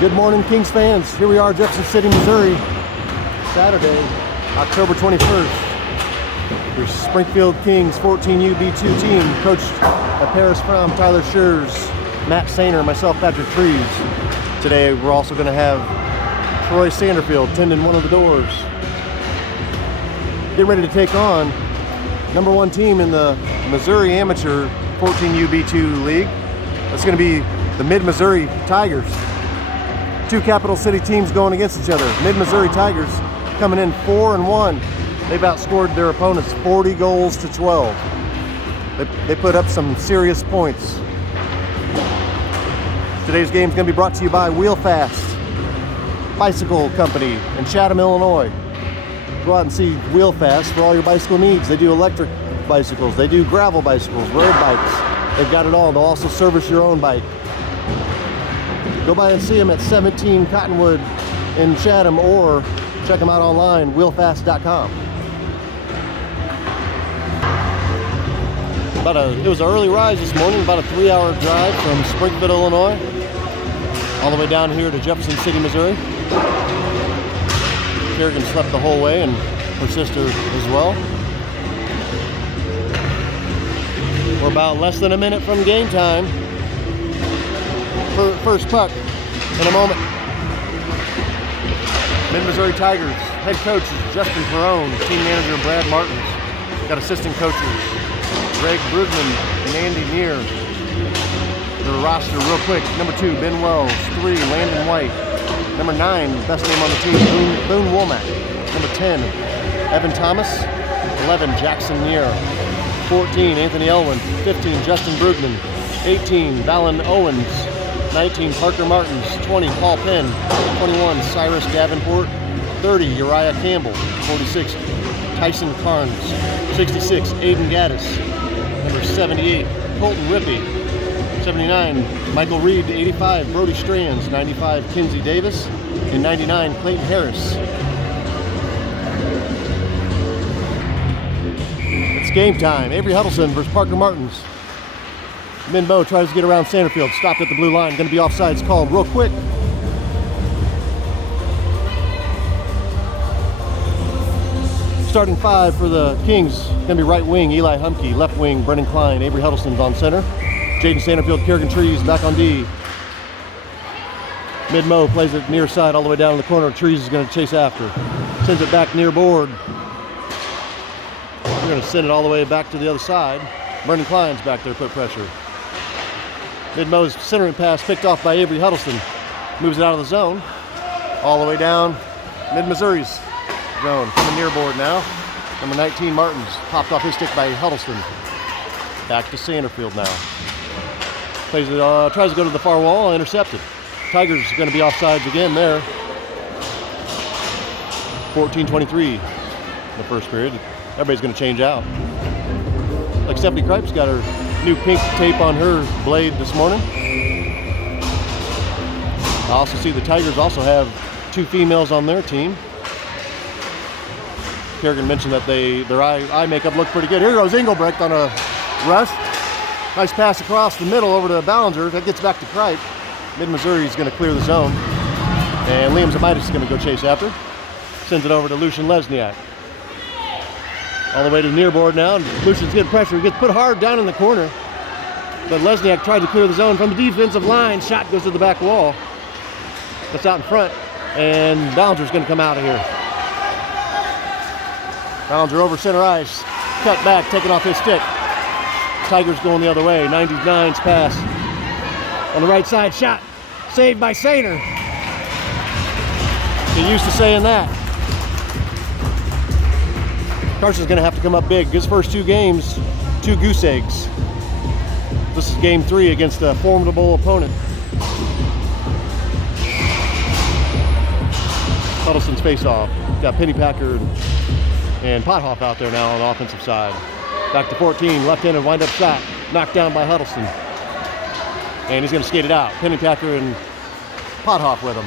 Good morning, Kings fans. Here we are, Jefferson City, Missouri. Saturday, October 21st. Your Springfield Kings 14U B2 team, coached by Paris Fromm, Tyler Schurz, Matt Sainer, myself, Patrick Trees. Today, we're also going to have Troy Sanderfield tending one of the doors. Getting ready to take on #1 team in the Missouri Amateur 14U B2 League. That's going to be the Mid-Missouri Tigers. Two capital city teams going against each other. Mid-Missouri Tigers coming in 4-1. They've outscored their opponents 40 goals to 12. They put up some serious points. Today's game is going to be brought to you by Wheelfast Bicycle Company in Chatham, Illinois. Go out and see Wheelfast for all your bicycle needs. They do electric bicycles, they do gravel bicycles, road bikes. They've got it all. They'll also service your own bike. Go by and see them at 17 Cottonwood in Chatham, or check them out online, wheelfast.com. It was an early rise this morning, about a 3-hour drive from Springfield, Illinois, all the way down here to Jefferson City, Missouri. Kerrigan slept the whole way, and her sister as well. We're about less than a minute from game time. First puck in a moment. Mid-Missouri Tigers head coach is Justin Perrone, team manager Brad Martins. Got assistant coaches Greg Brugman and Andy Neer. The roster real quick: #2 Ben Wells, 3 Landon White, #9 best name on the team Boone Womack, #10 Evan Thomas, 11 Jackson Neer, 14 Anthony Elwin, 15 Justin Brugman, 18 Valen Owens, 19 Parker Martins, 20 Paul Penn, 21 Cyrus Davenport, 30 Uriah Campbell, 46 Tyson Carnes, 66 Aiden Gaddis, number 78 Colton Rippey, 79 Michael Reed, 85 Brody Strands, 95 Kinsey Davis, and 99 Clayton Harris. It's game time. Avery Huddleston versus Parker Martins. Minbo tries to get around Sanderfield, stopped at the blue line, going to be offsides called real quick. Starting 5 for the Kings, going to be right wing Eli Humke, left wing Brendan Klein, Avery Huddleston's on center, Jaden Sanderfield, Kerrigan Trees back on D. Mid-Mo plays it near side all the way down in the corner. Trees is going to chase after. Sends it back near board. We're going to send it all the way back to the other side. Brendan Klein's back there, put pressure. Mid-Mo's centering pass picked off by Avery Huddleston. Moves it out of the zone. All the way down Mid-Missouri's zone. Coming near board now. Number 19 Martins. Popped off his stick by Huddleston. Back to Sanderfield now. Plays it, tries to go to the far wall, intercepted. Tigers are going to be offsides again there. 14-23 in the first period. Everybody's going to change out. Like Stephanie Kripe's got her new pink tape on her blade this morning. I also see the Tigers also have 2 females on their team. Kerrigan mentioned that their eye makeup looked pretty good. Here goes Engelbrecht on a rush. Nice pass across the middle over to Ballinger. That gets back to Kripe. Mid-Missouri is going to clear the zone. And Liam Zamaitis is going to go chase after. Sends it over to Lucian Lesniak. All the way to the near board now. Lucian's getting pressure. He gets put hard down in the corner. But Lesniak tried to clear the zone from the defensive line. Shot goes to the back wall. That's out in front. And Ballinger's going to come out of here. Ballinger over center ice. Cut back, taken off his stick. Tigers going the other way. 99's pass. On the right side, shot. Saved by Sainer. Get used to saying that. Carson's going to have to come up big. His first 2 games, 2 goose eggs. This is game 3 against a formidable opponent. Huddleston's face-off. Got Pennypacker and Pothoff out there now on the offensive side. Back to 14, left-handed wind-up shot. Knocked down by Huddleston. And he's going to skate it out. Pennypacker and Pothoff with him.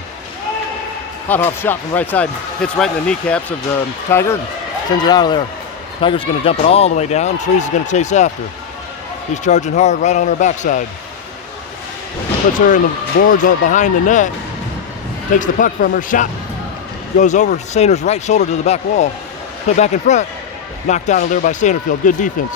Pothoff shot from right side. Hits right in the kneecaps of the Tiger. Sends it out of there. Tiger's going to dump it all the way down. Trees is going to chase after. He's charging hard right on her backside. Puts her in the boards behind the net. takes the puck from her, shot, goes over Saner's right shoulder to the back wall. Put back in front, knocked out of there by Sanderfield. Good defense.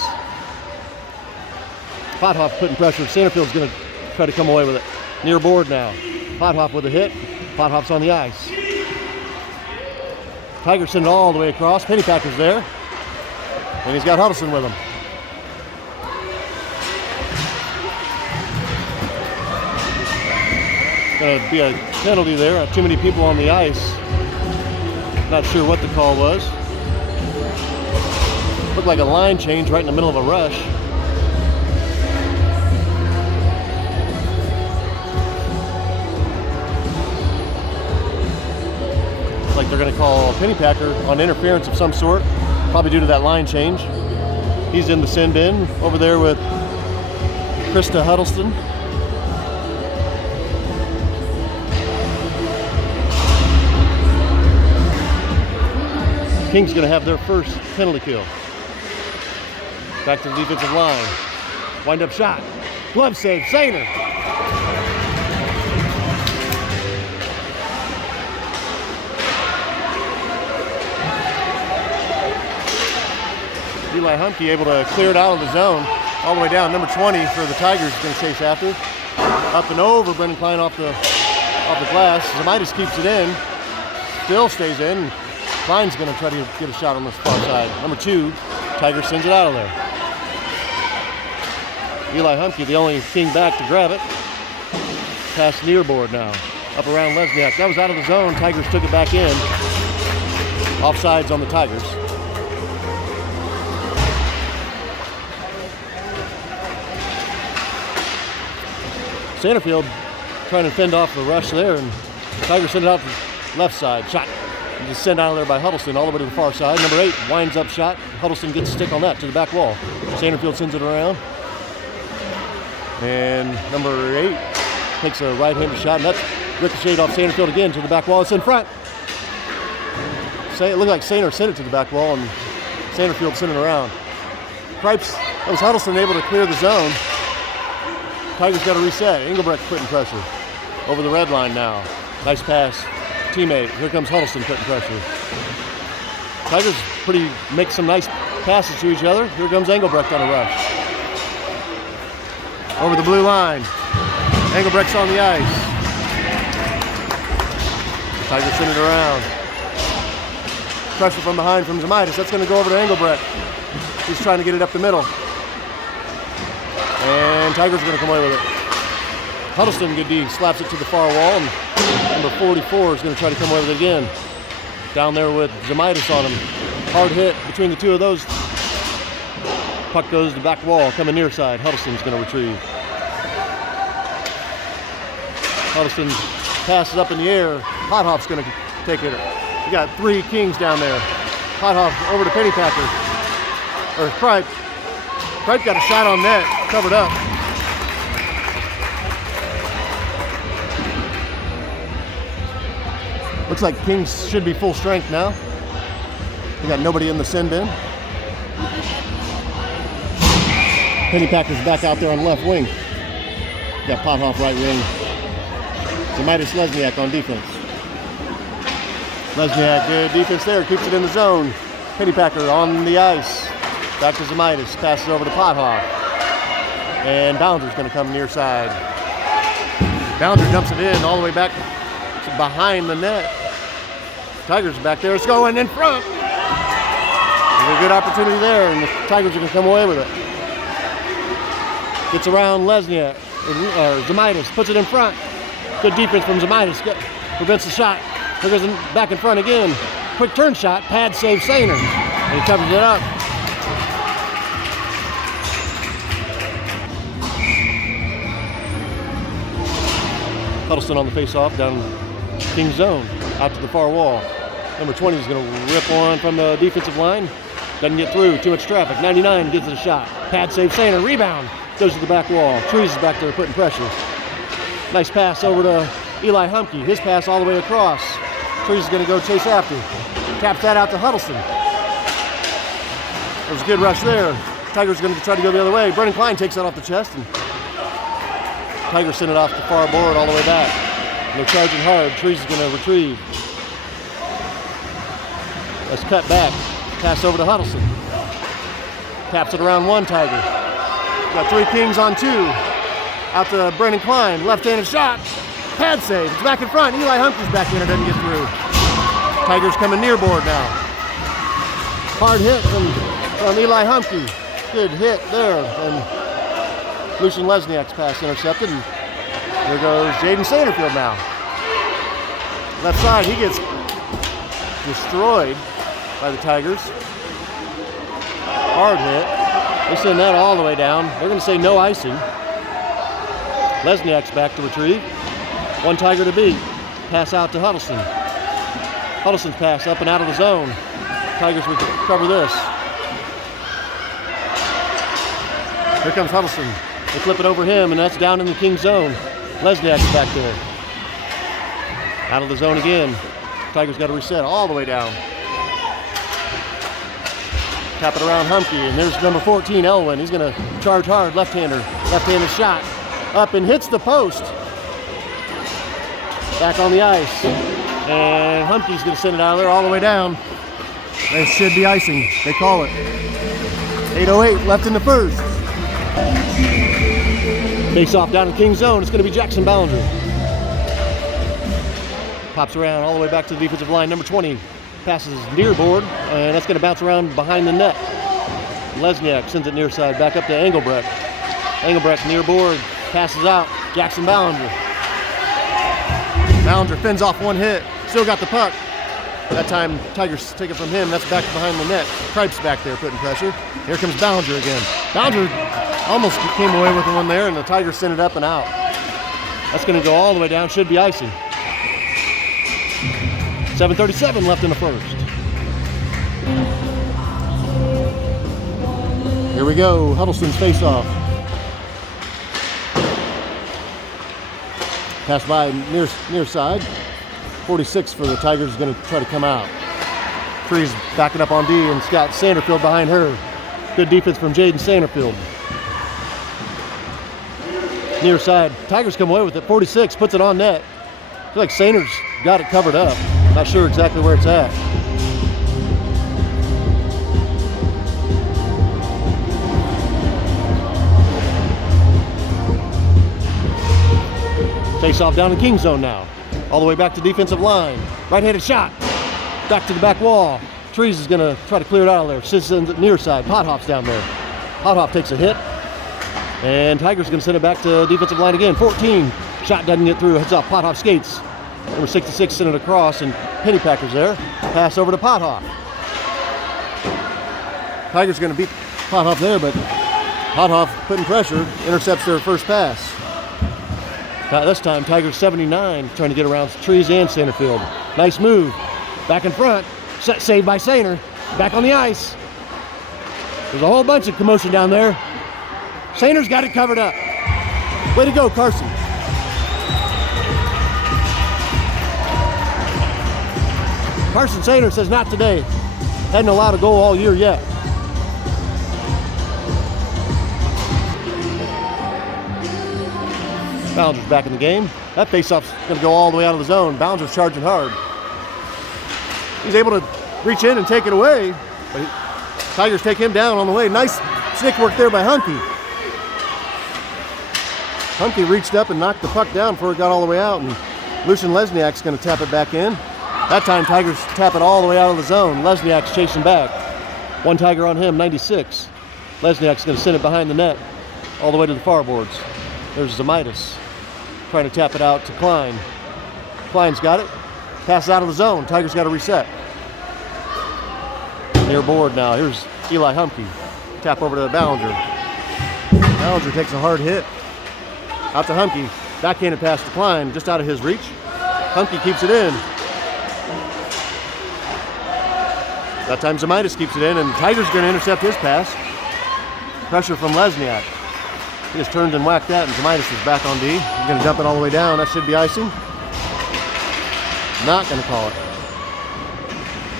Pothoff putting pressure. Sanderfield's going to try to come away with it. Near board now. Pothoff with a hit. Pothoff's on the ice. Tigers send it all the way across. Pennypacker's there. And he's got Huddleston with him. Going to be a penalty there. Too many people on the ice. Not sure what the call was. Looked like a line change right in the middle of a rush. Like they're going to call Pennypacker on interference of some sort, probably due to that line change. He's in the sin bin over there with Krista Huddleston. Kings going to have their first penalty kill. Back to the defensive line. Wind up shot. Glove save. Saner. Eli Humke able to clear it out of the zone. All the way down. Number 20 for the Tigers is going to chase after. Up and over. Brendan Klein off the glass. Zamitis keeps it in. Still stays in. Klein's going to try to get a shot on this far side. Number 2, Tiger sends it out of there. Eli Humke, the only King back to grab it. Past near board now. Up around Lesniak. That was out of the zone. Tigers took it back in. Offsides on the Tigers. Sanderfield trying to fend off the rush there, and Tigers send it out to the left side. Shot. And just sent out of there by Huddleston all the way to the far side. Number 8 winds up shot. Huddleston gets a stick on that to the back wall. Sanderfield sends it around. And number 8 takes a right-handed shot, and that's ricocheted off Sanderfield again to the back wall. It's in front. It looked like Saner sent it to the back wall, and Sanderfield sent it around. Cripes, that was Huddleston able to clear the zone. Tigers got to reset. Engelbrecht putting pressure over the red line now. Nice pass. Teammate. Here comes Huddleston putting pressure. Tigers make some nice passes to each other. Here comes Engelbrecht on a rush. Over the blue line. Engelbrecht's on the ice. Tigers send it around. Pressure from behind from Zamitis. That's going to go over to Engelbrecht. He's trying to get it up the middle. And Tigers are going to come away with it. Huddleston, good D, slaps it to the far wall, and number 44 is going to try to come away with it again. Down there with Zamitis on him. Hard hit between the two of those. Puck goes to the back wall, coming near side. Huddleston's going to retrieve. Huddleston passes up in the air. Pothoff's going to take it. You got 3 Kings down there. Pothoff over to Pennypacker. Or Kripe. Kripe got a shot on net, covered up. Looks like Kings should be full strength now. We got nobody in the sin bin. Pennypacker's back out there on left wing. Got Pothoff right wing. Zamitis Lesniak on defense. Lesniak, good defense there, keeps it in the zone. Pennypacker on the ice. Back to Zamitis, passes over to Pothoff. And Bounder's going to come near side. Bounder dumps it in all the way back to behind the net. Tigers are back there. It's going in front. There's a good opportunity there, and the Tigers are going to come away with it. Gets around Lesniak, or Zamitis, puts it in front. Good defense from Zamitis, prevents the shot. Here goes back in front again. Quick turn shot, pad save Saner, and he covers it up. Huddleston on the face-off down King's zone, out to the far wall. Number 20 is going to rip one from the defensive line. Doesn't get through, too much traffic. 99 gets it a shot. Pad save Saner, rebound. Goes to the back wall. Trees is back there putting pressure. Nice pass over to Eli Humke. His pass all the way across. Trees is going to go chase after. Taps that out to Huddleston. There was a good rush there. Tigers going to try to go the other way. Brendan Klein takes that off the chest, and Tigers send it off the far board all the way back. They're charging hard. Trees is going to retrieve. Let's cut back. Pass over to Huddleston. Taps it around one Tiger. Got 3 Kings on 2. Out to Brennan Klein. Left-handed shot. Pad save. It's back in front. Eli Humphries back in. It doesn't get through. Tigers coming near board now. Hard hit from Eli Humke. Good hit there. And Lucian Lesniak's pass intercepted. And there goes Jaden Sanderfield now. Left side, he gets destroyed by the Tigers. Hard hit. They send that all the way down. They're going to say no icing. Lesniak's back to retrieve. 1 Tiger to beat. Pass out to Huddleston. Huddleston's pass up and out of the zone. Tigers would cover this. Here comes Huddleston. They flip it over him, and that's down in the King zone. Lesniak's back there. Out of the zone again. Tigers got to reset all the way down. Tap it around Humke, and there's number 14, Elwin. He's going to charge hard, left-hander. Left-handed shot. Up and hits the post. Back on the ice. And Humke's going to send it out of there all the way down. There should be icing. They call it. 8:08 left in the first. Face off down in King zone. It's going to be Jackson Ballinger. Pops around all the way back to the defensive line. Number 20 passes near board, and that's going to bounce around behind the net. Lesniak sends it near side back up to Engelbrecht. Engelbrecht near board, passes out. Jackson Ballinger. Ballinger fends off one hit. Still got the puck. That time, Tigers take it from him. That's back behind the net. Kripe's back there putting pressure. Here comes Ballinger again. Ballinger almost came away with the one there, and the Tigers sent it up and out. That's going to go all the way down. Should be icing. 7:37 left in the first. Here we go. Huddleston's face-off. Pass by near side. 46 for the Tigers is going to try to come out. Trees backing up on D, and Scott Sanderfield behind her. Good defense from Jaden Sanderfield. Near side. Tigers come away with it. 46 puts it on net. I feel like Sanders got it covered up. Not sure exactly where it's at. Face off down in King zone now. All the way back to defensive line. Right-handed shot. Back to the back wall. Trees is going to try to clear it out of there. Sits in the near side. Pothoff's down there. Pothoff takes a hit. And Tigers going to send it back to defensive line again. 14. Shot doesn't get through. Heads off Pothoff skates. Number 66 sent it across, and Pennypacker's there. Pass over to Pothoff. Tigers going to beat Pothoff there, but Pothoff putting pressure. Intercepts their first pass. This time, Tigers 79, trying to get around Trees and Sanderfield. Nice move. Back in front. Saved by Sainer. Back on the ice. There's a whole bunch of commotion down there. Sainer's got it covered up. Way to go, Carson. Carson Sainer says not today. Hadn't allowed a goal all year yet. Ballinger's back in the game. That faceoff's going to go all the way out of the zone. Ballinger's charging hard. He's able to reach in and take it away, but Tigers take him down on the way. Nice stick work there by Humke. Humke reached up and knocked the puck down before it got all the way out, and Lucian Lesniak's going to tap it back in. That time, Tigers tap it all the way out of the zone. Lesniak's chasing back. 1 Tiger on him, 96. Lesniak's going to send it behind the net, all the way to the far boards. There's Zemaitis trying to tap it out to Klein. Klein's got it. Passes out of the zone. Tigers got to reset. Near board now. Here's Eli Humke. Tap over to Ballinger. Ballinger takes a hard hit. Out to Humke. Backhanded pass to Klein, just out of his reach. Humke keeps it in. That time Zemaitis keeps it in, and Tigers going to intercept his pass. Pressure from Lesniak. He just turned and whacked that, and Zemaitis is back on D. He's going to dump it all the way down. That should be icing. Not going to call it.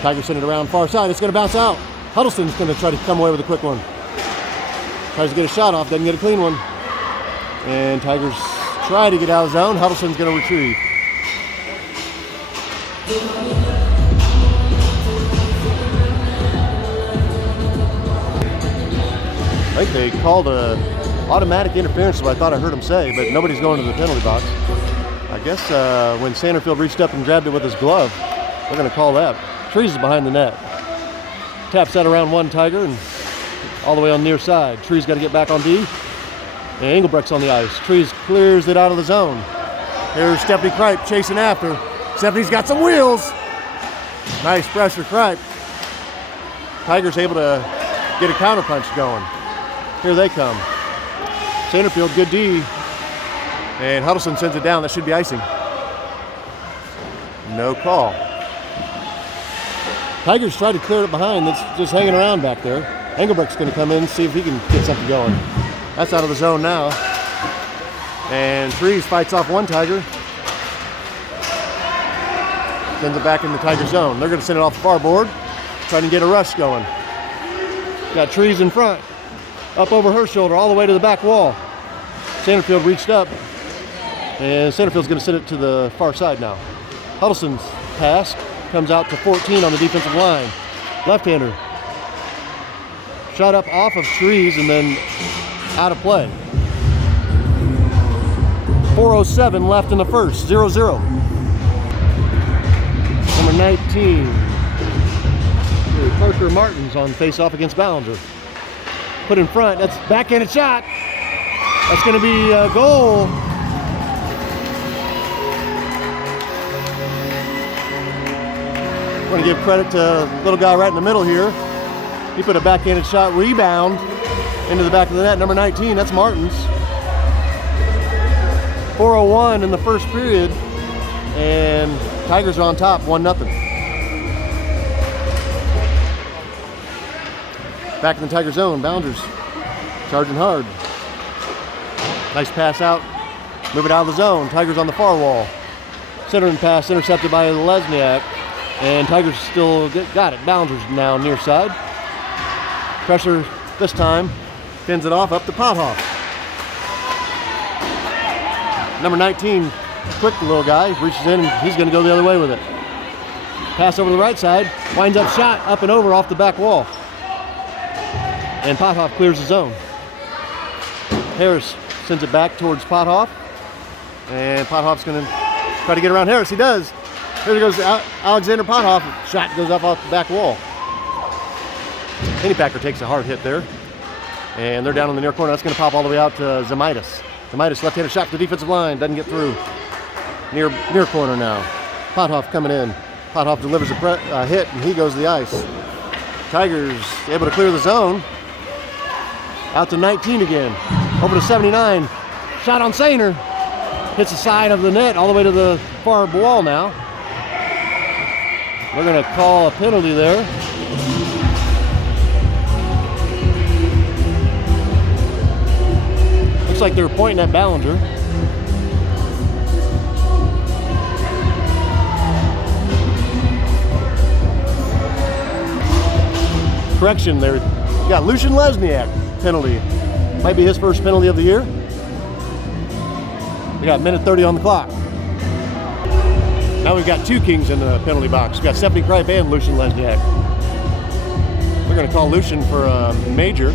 Tigers send it around far side. It's going to bounce out. Huddleston's going to try to come away with a quick one. Tries to get a shot off, doesn't get a clean one. And Tigers try to get out of the zone. Huddleston's going to retrieve. I think they called a automatic interference, so I thought I heard him say, but nobody's going to the penalty box. I guess when Sanderfield reached up and grabbed it with his glove, they're going to call that. Trees is behind the net. Taps that around one Tiger and all the way on the near side. Trees got to get back on D. And Engelbrecht's on the ice. Trees clears it out of the zone. Here's Stephanie Kripe chasing after. Stephanie's got some wheels. Nice pressure, Kripe. Tigers able to get a counterpunch going. Here they come. Sanderfield, good D. And Huddleston sends it down. That should be icing. No call. Tigers try to clear it behind. That's just hanging around back there. Engelbrecht's going to come in and see if he can get something going. That's out of the zone now. And Trees fights off one Tiger. Sends it back in the Tiger zone. They're going to send it off the far board. Trying to get a rush going. Got Trees in front. Up over her shoulder, all the way to the back wall. Sanderfield reached up. And Sanderfield's going to send it to the far side now. Huddleston's pass comes out to 14 on the defensive line. Left-hander. Shot up off of Trees and then out of play. 4:07 left in the first, 0-0. Number 19. Parker Martins on face-off against Ballinger. Put in front, that's backhanded shot. That's going to be a goal. I want to give credit to the little guy right in the middle here. He put a backhanded shot rebound into the back of the net. Number 19, that's Martins. 4:01 in the first period, and Tigers are on top, 1-0. Back in the Tiger zone, Bounders charging hard. Nice pass out, move it out of the zone. Tigers on the far wall. Centering pass intercepted by Lesniak, and Tigers still got it. Bounders now near side. Pressure this time, pins it off up to Pothoff. Number 19, quick little guy, reaches in and he's going to go the other way with it. Pass over the right side, winds up shot up and over off the back wall. And Pothoff clears the zone. Harris sends it back towards Pothoff. And Pothoff's going to try to get around Harris. He does. Here goes Alexander Pothoff. Shot goes up off the back wall. Pennypacker takes a hard hit there. And they're down in the near corner. That's going to pop all the way out to Zemaitis. Zemaitis left-handed shot to the defensive line. Doesn't get through. Near corner now. Pothoff coming in. Pothoff delivers a hit and he goes to the ice. Tigers able to clear the zone. Out to 19 again. Over to 79. Shot on Sainer. Hits the side of the net all the way to the far wall now. We're going to call a penalty there. Looks like they're pointing at Ballinger. Correction there. Got Lucian Lesniak penalty. Might be his first penalty of the year. We got minute 30 on the clock. Now we've got two Kings in the penalty box. We've got Stephanie Kripe and Lucian Lesniak. We're going to call Lucian for a major.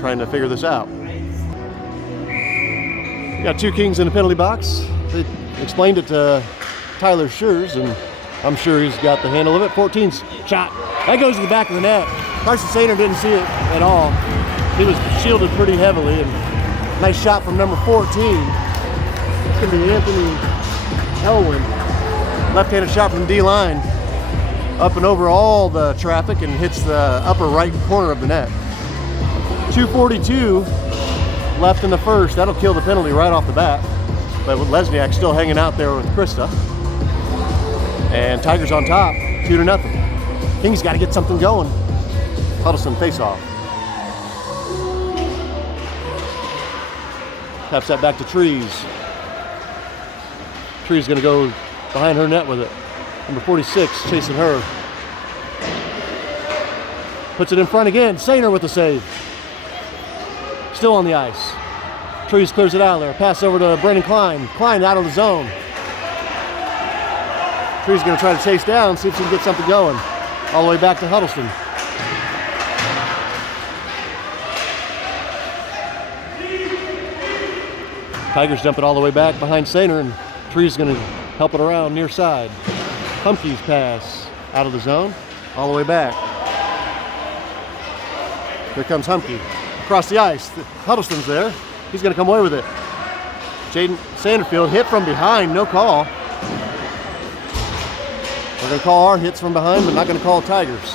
Trying to figure this out. We got two Kings in the penalty box. They explained it to Tyler Schurz, and I'm sure he's got the handle of it. 14's shot. That goes to the back of the net. Carson Sainer didn't see it at all. He was shielded pretty heavily, and nice shot from number 14. It's going to be Anthony Elwin. Left-handed shot from the D-line. Up and over all the traffic and hits the upper right corner of the net. 2:42 left in the first. That'll kill the penalty right off the bat. But with Lesniak still hanging out there with Krista. And Tigers on top, 2-0. Kings got to get something going. Huddleston face-off. Taps that back to Trees. Trees going to go behind her net with it. Number 46 chasing her. Puts it in front again. Sainer with the save. Still on the ice. Trees clears it out of there. Pass over to Brendan Klein. Klein out of the zone. Trees going to try to chase down, see if she can get something going. All the way back to Huddleston. Tigers dump it all the way back behind Sainer, and Trees going to help it around near side. Humke's pass out of the zone, all the way back. Here comes Humke. Across the ice. Huddleston's there. He's going to come away with it. Jaden Sanderfield hit from behind, no call. We're going to call our hits from behind, but not going to call Tigers.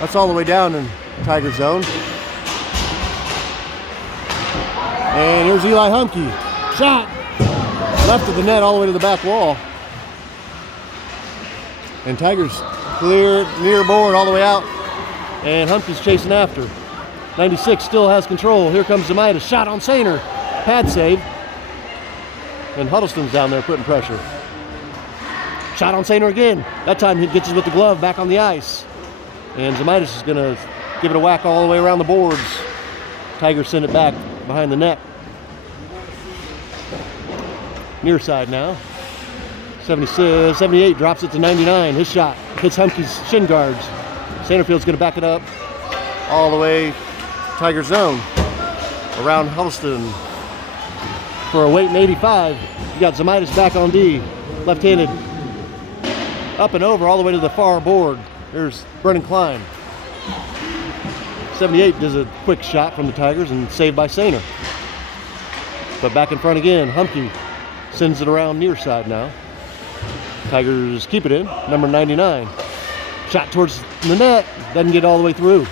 That's all the way down in Tiger zone. And here's Eli Humke. Shot! Left of the net all the way to the back wall. And Tigers clear near board all the way out. And Humke's chasing after. 96 still has control. Here comes Zemaitis. Shot on Sainer. Pad save. And Huddleston's down there putting pressure. Shot on Sainer again. That time he gets it with the glove back on the ice. And Zemaitis is going to give it a whack all the way around the boards. Tigers send it back behind the net. Near side now. 78 drops it to 99. His shot hits Humke's shin guards. Sanderfield's going to back it up all the way Tiger zone. Around Huddleston for a waiting 85. You got Zemaitis back on D. Left-handed. Up and over all the way to the far board. There's Brendan Klein. 78 does a quick shot from the Tigers and saved by Sainer. But back in front again, Humke sends it around near side now. Tigers keep it in, number 99. Shot towards the net, doesn't get all the way through.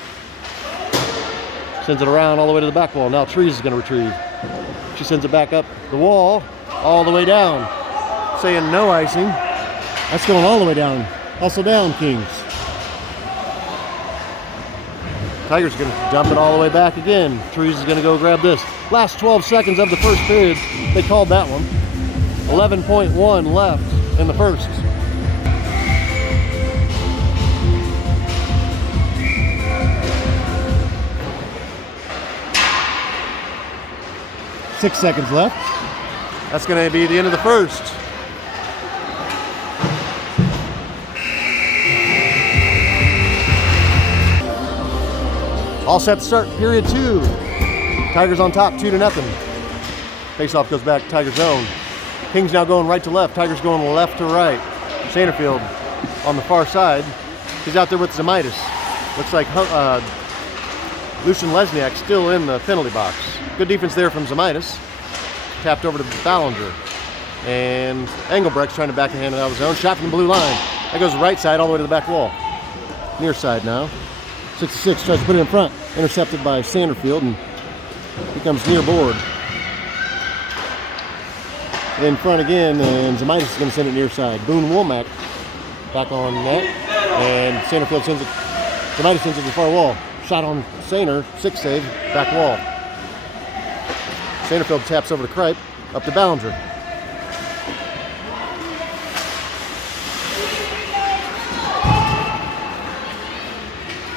Sends it around all the way to the back wall. Now Trees is going to retrieve. She sends it back up the wall, all the way down. Saying no icing. That's going all the way down. Also down, Kings. Tigers are going to dump it all the way back again. Trees is going to go grab this. Last 12 seconds of the first period, they called that one. 11.1 left in the first. Six seconds left. That's going to be the end of the first. All set to start period 2. Tigers on top, 2-0. Faceoff goes back to Tiger zone. Kings now going right to left. Tigers going left to right. Sanderfield on the far side. He's out there with Zemaitis. Looks like Lucian Lesniak still in the penalty box. Good defense there from Zemaitis. Tapped over to Ballinger. And Engelbrecht's trying to backhand it out of the zone. Shot from the blue line. That goes right side all the way to the back wall. Near side now. 66 tries to put it in front. Intercepted by Sanderfield and becomes near board. In front again, and Zemaitis is going to send it near side. Boone Womack back on net. And Sanderfield sends it. Zemaitis sends it to the far wall. Shot on Sainer. 6 save. Back wall. Sanderfield taps over to Kripe. Up to Ballinger.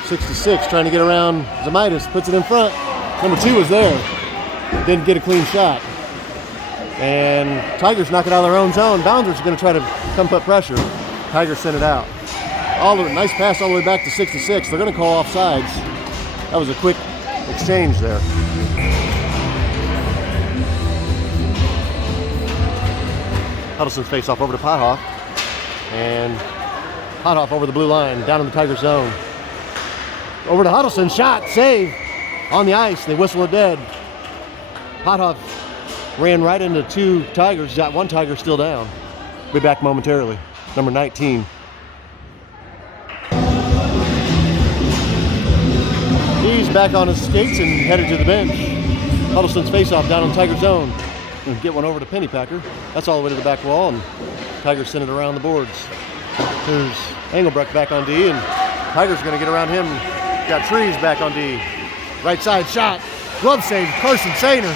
.66 trying to get around Zemaitis. Puts it in front. Number 2 was there. Didn't get a clean shot. And Tigers knock it out of their own zone. Ballinger's going to try to come put pressure. Tigers send it out. Nice pass all the way back to 66. They're going to call offsides. That was a quick exchange there. Huddleston's face off over to Pothoff. And Pothoff over the blue line, down in the Tiger zone. Over to Huddleston, shot, save. On the ice, they whistle it dead. Pothoff ran right into 2 Tigers. Got 1 Tiger still down. Be back momentarily. Number 19. He's back on his skates and headed to the bench. Huddleston's face-off down in Tiger zone. And get one over to Pennypacker. That's all the way to the back wall, and Tigers send it around the boards. There's Engelbrecht back on D, and Tigers going to get around him. Got Trees back on D. Right side shot. Glove save, Carson Sainer.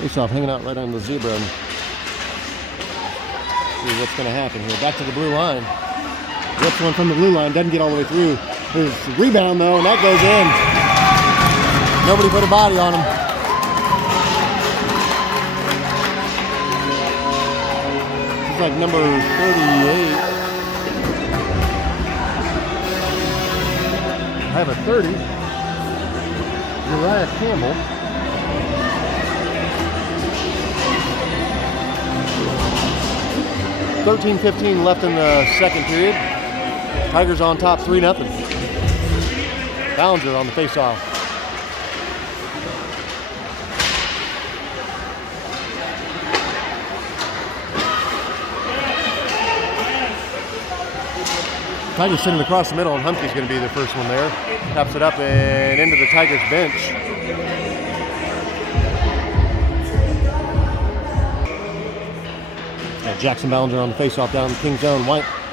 Face-off hanging out right on the zebra. And see what's going to happen here. Back to the blue line. Rips one from the blue line, doesn't get all the way through. His rebound though, and that goes in. Nobody put a body on him. He's like number 38. I have a 30. Uriah Campbell. $13:15 left in the second period. Tigers on top 3-0. Ballinger on the face-off. Tigers sending across the middle, and Humphrey's going to be the first one there. Taps it up and into the Tigers bench. And Jackson Ballinger on the face-off down the Kings zone.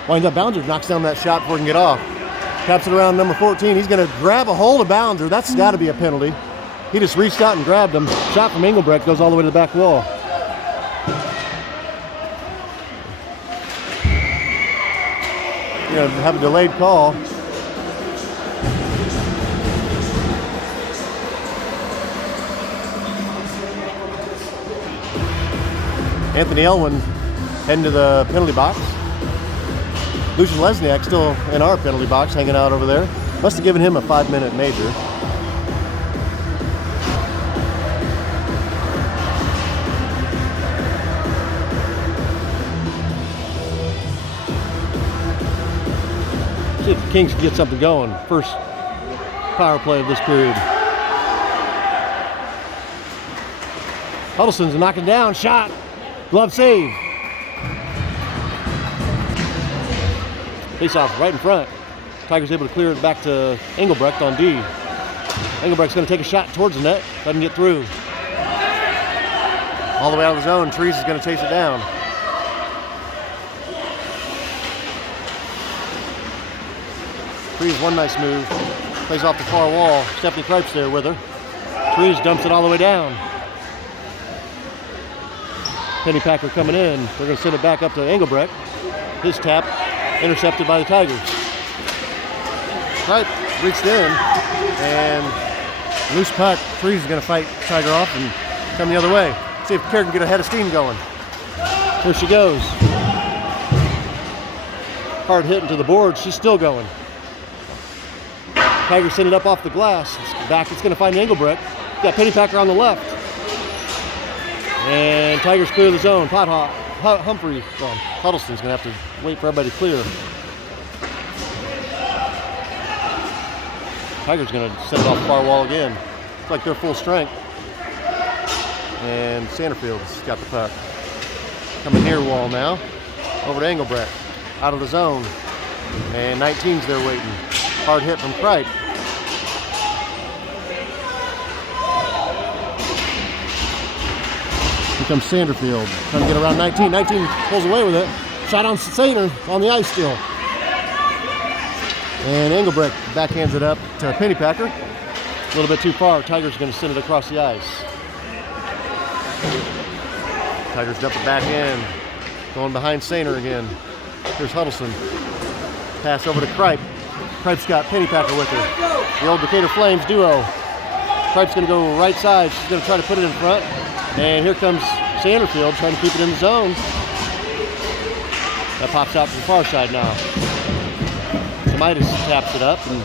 Winds up, Ballinger knocks down that shot before he can get off. Taps it around number 14. He's going to grab a hold of Ballinger. That's got to be a penalty. He just reached out and grabbed him. Shot from Engelbrecht goes all the way to the back wall. You know, have a delayed call. Anthony Elwin heading to the penalty box. Lucian Lesniak still in our penalty box, hanging out over there. Must have given him a 5-minute major. See if the Kings can get something going. First power play of this period. Huddleston's knocking down, shot, glove save. Face off right in front. Tigers able to clear it back to Engelbrecht on D. Engelbrecht's going to take a shot towards the net, doesn't get through. All the way out of the zone, Trees is going to chase it down. Trees, one nice move. Plays off the far wall. Stephanie Kripes there with her. Trees dumps it all the way down. Pennypacker coming in. They're going to send it back up to Engelbrecht. His tap intercepted by the Tigers. Kripe reached in and loose puck. Trees is going to fight Tiger off and come the other way. See if Kerr can get a head of steam going. Here she goes. Hard hit into the board. She's still going. Tigers send it up off the glass. It's back. It's going to find Engelbrecht. Got Pennypacker on the left. And Tigers clear the zone. Humphrey, well, Huddleston's going to have to wait for everybody to clear. Tigers going to send it off the far wall again. It's like they're full strength. And Sanderfield's got the puck. Coming near wall now. Over to Engelbrecht. Out of the zone. And 19's there waiting. Hard hit from Kripe. Here comes Sanderfield, trying to get around 19. 19 pulls away with it. Shot on Sainer on the ice still. And Engelbrecht backhands it up to Pennypacker. A little bit too far. Tigers going to send it across the ice. Tigers dump it back in. Going behind Sainer again. Here's Huddleston. Pass over to Kripe. Kripe's got Pennypacker with her. The old Decatur Flames duo. Kripe's going to go right side. She's going to try to put it in front. And here comes Sanderfield trying to keep it in the zone. That pops out to the far side now. Midas taps it up, and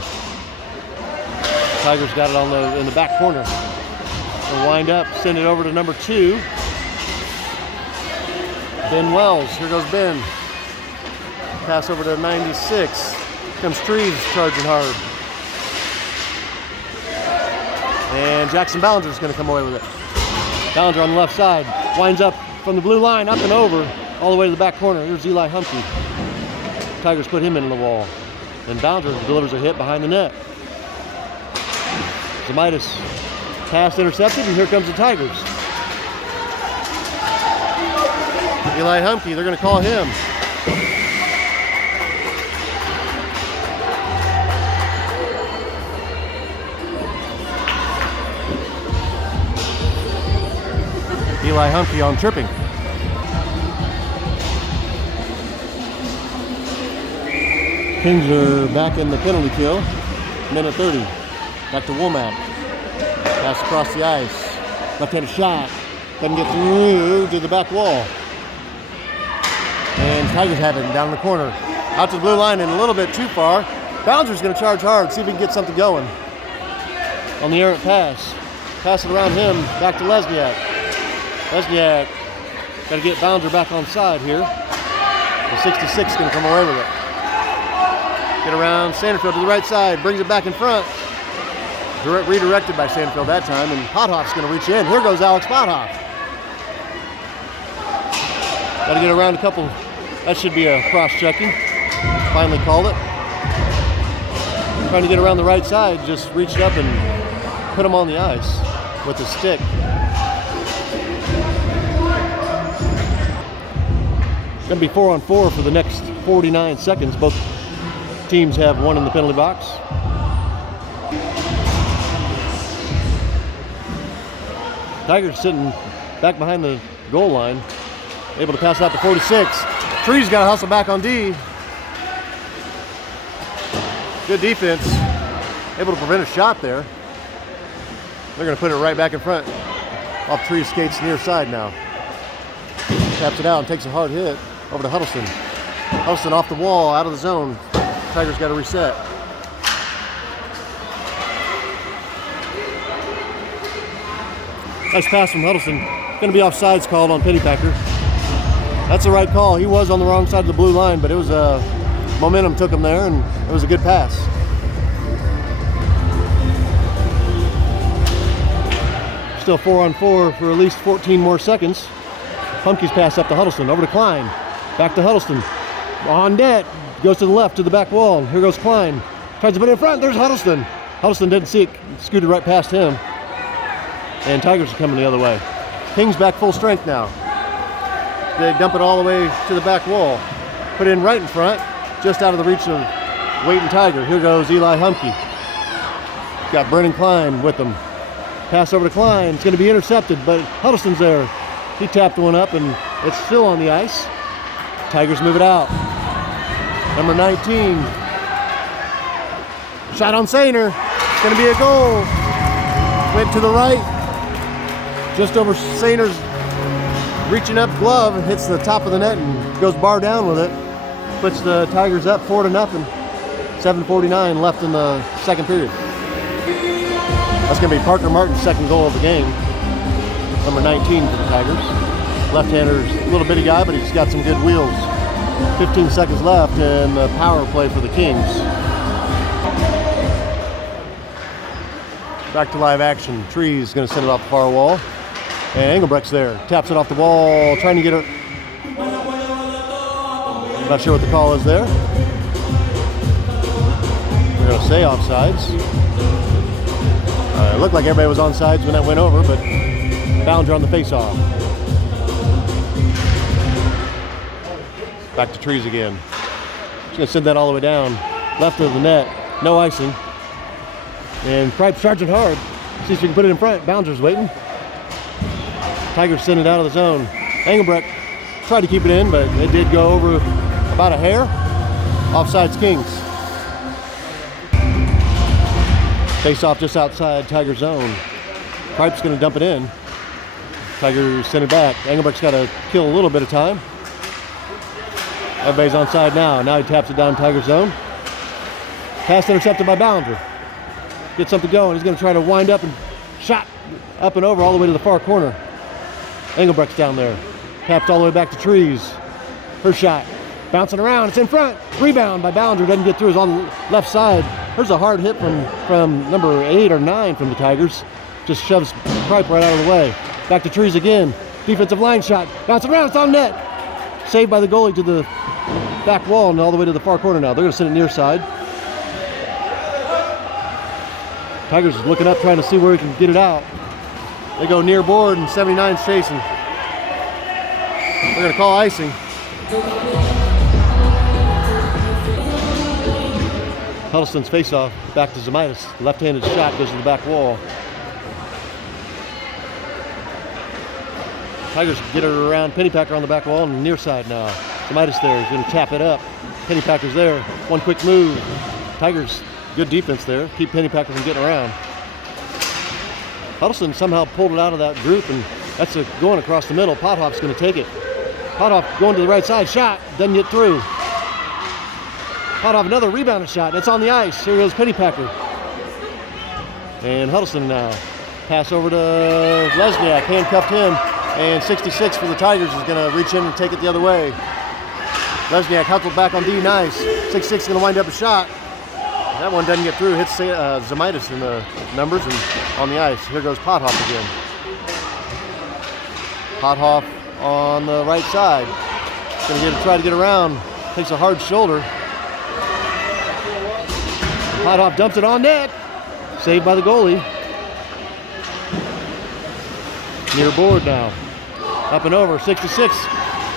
Tigers got it in the back corner. They'll wind up, send it over to number 2. Ben Wells. Here goes Ben. Pass over to 96. Here comes Trees charging hard. And Jackson Ballinger's going to come away with it. Ballinger on the left side. Winds up from the blue line, up and over, all the way to the back corner. Here's Eli Humphrey. Tigers put him in the wall. And Ballinger delivers a hit behind the net. Midas pass intercepted, and here comes the Tigers. Eli Humphrey, they're going to call him. Eli Humphrey on tripping. Kings are back in the penalty kill. Minute 30. Back to Womack. Pass across the ice. Left-handed shot. Doesn't get through to the back wall. And Tigers have it down in the corner. Out to the blue line and a little bit too far. Bouncer's going to charge hard, see if he can get something going. On the errant pass. Pass it around him, back to Lesniak. Lesniak got to get Bouncer back on side here. The 66 is going to come away with it. Get around Sanderfield to the right side, brings it back in front. Redirected by Sanderfield that time, and Pothoff's going to reach in. Here goes Alex Pothoff. Got to get around a couple. That should be a cross-checking. Finally called it. Trying to get around the right side, just reached up and put him on the ice with a stick. It's going to be 4-on-4 for the next 49 seconds. Both teams have one in the penalty box. Tigers sitting back behind the goal line, able to pass out to 46. Trees got to hustle back on D. Good defense, able to prevent a shot there. They're going to put it right back in front. Off Trees skates near side now. Taps it out and takes a hard hit over to Huddleston. Huddleston off the wall, out of the zone. Tigers got to reset. Nice pass from Huddleston. Going to be offsides called on Pennypacker. That's the right call. He was on the wrong side of the blue line, but it was momentum took him there, and it was a good pass. Still 4-on-4 for at least 14 more seconds. Humke's pass up to Huddleston, over to Klein. Back to Huddleston. On net. Goes to the left, to the back wall. Here goes Klein. Tries to put it in front. There's Huddleston. Huddleston didn't see it. Scooted right past him. And Tigers are coming the other way. Kings back full strength now. They dump it all the way to the back wall. Put it in right in front, just out of the reach of waiting Tiger. Here goes Eli Humke. Got Brennan Klein with him. Pass over to Klein. It's going to be intercepted, but Huddleston's there. He tapped one up, and it's still on the ice. Tigers move it out. Number 19. Shot on Sainer. It's going to be a goal. Went to the right. Just over Sainer's reaching up glove. Hits the top of the net and goes bar down with it. Puts the Tigers up 4-0. 7:49 left in the second period. That's going to be Parker Martin's second goal of the game. Number 19 for the Tigers. Left-hander's a little bitty guy, but he's got some good wheels. 15 seconds left in the power play for the Kings. Back to live action. Trees going to send it off the far wall. And Engelbrecht's there. Taps it off the wall, trying to get it. Not sure what the call is there. We're going to say offsides. It looked like everybody was on sides when that went over, but Ballinger on the face-off. Back to Trees again. He's going to send that all the way down. Left of the net. No icing. And Pripe's charging hard. See if he can put it in front. Ballinger's waiting. Tigers send it out of the zone. Engelbrecht tried to keep it in, but it did go over about a hair. Offsides Kings. Face off just outside Tiger zone. Pripe's going to dump it in. Tigers send it back. Engelbrecht's got to kill a little bit of time. Everybody's on side now. Now he taps it down Tiger zone. Pass intercepted by Ballinger. Get something going. He's going to try to wind up and shot up and over all the way to the far corner. Engelbrecht's down there. Tapped all the way back to Trees. Her shot. Bouncing around. It's in front. Rebound by Ballinger. Doesn't get through. It's on the left side. There's a hard hit from number 8 or 9 from the Tigers. Just shoves Pripe right out of the way. Back to Trees again. Defensive line shot. Bouncing around. It's on net. Saved by the goalie to the back wall and all the way to the far corner now. They're going to send it near side. Tigers is looking up, trying to see where he can get it out. They go near board, and 79's chasing. They're going to call icing. Huddleston's face-off, back to Zemaitis. Left-handed shot goes to the back wall. Tigers get it around Pennypacker on the back wall and near side now. Zemaitis there is going to tap it up. Pennypacker's there. One quick move. Tigers, good defense there. Keep Pennypacker from getting around. Huddleston somehow pulled it out of that group, and that's going across the middle. Pothoff's going to take it. Pothoff going to the right side. Shot. Doesn't get through. Pothoff another rebounded shot. That's on the ice. Here goes Pennypacker. And Huddleston now. Pass over to Lesniak. Handcuffed him. And 66 for the Tigers is going to reach in and take it the other way. Lesniak hustled back on D. Nice. 66 is going to wind up a shot. That one doesn't get through. Hits Zemaitis in the numbers and on the ice. Here goes Pothoff again. Pothoff on the right side. Going to try to get around. Takes a hard shoulder. Pothoff dumps it on net. Saved by the goalie. Near board now. Up and over. 66.